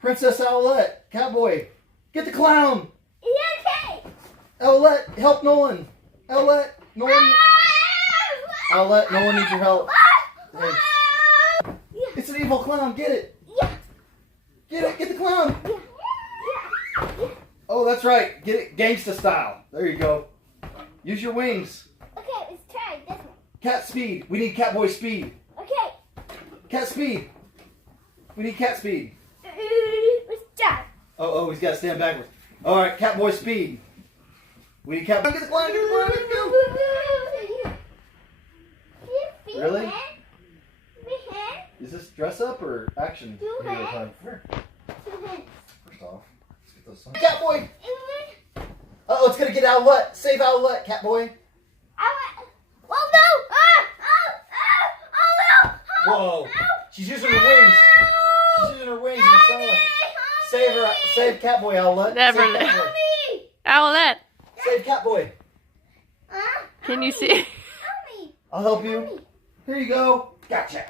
Princess Owlet, Cowboy, get the clown. Yeah, okay. Owlet, help Nolan. Owlet, Nolan. Owlet, Nolan needs your help. Hey. It's an evil clown. Get it. Yeah. Get it. Get the clown. Yeah. Yeah. Oh, that's right. Get it gangsta style. There you go. Use your wings. Okay, let's try this one. Cat speed. We need Catboy speed. Okay. Cat speed. We need cat speed. Let's try. Oh, he's got to stand backwards. All right, Catboy speed. We need Cat. Get the clown. Get the clown. Let's go. Really? Is this dress up or action? First off, let's get those. Catboy. Oh, it's gonna get Owlet. Save Owlet, Catboy. Oh no! Oh no! Whoa! She's using her wings. She's using her wings in the sunlight. Save her. Save Catboy, Owlet. Never Save let. Catboy. Owlet, Save Catboy. can you see? I'll help you. Here you go. Gotcha.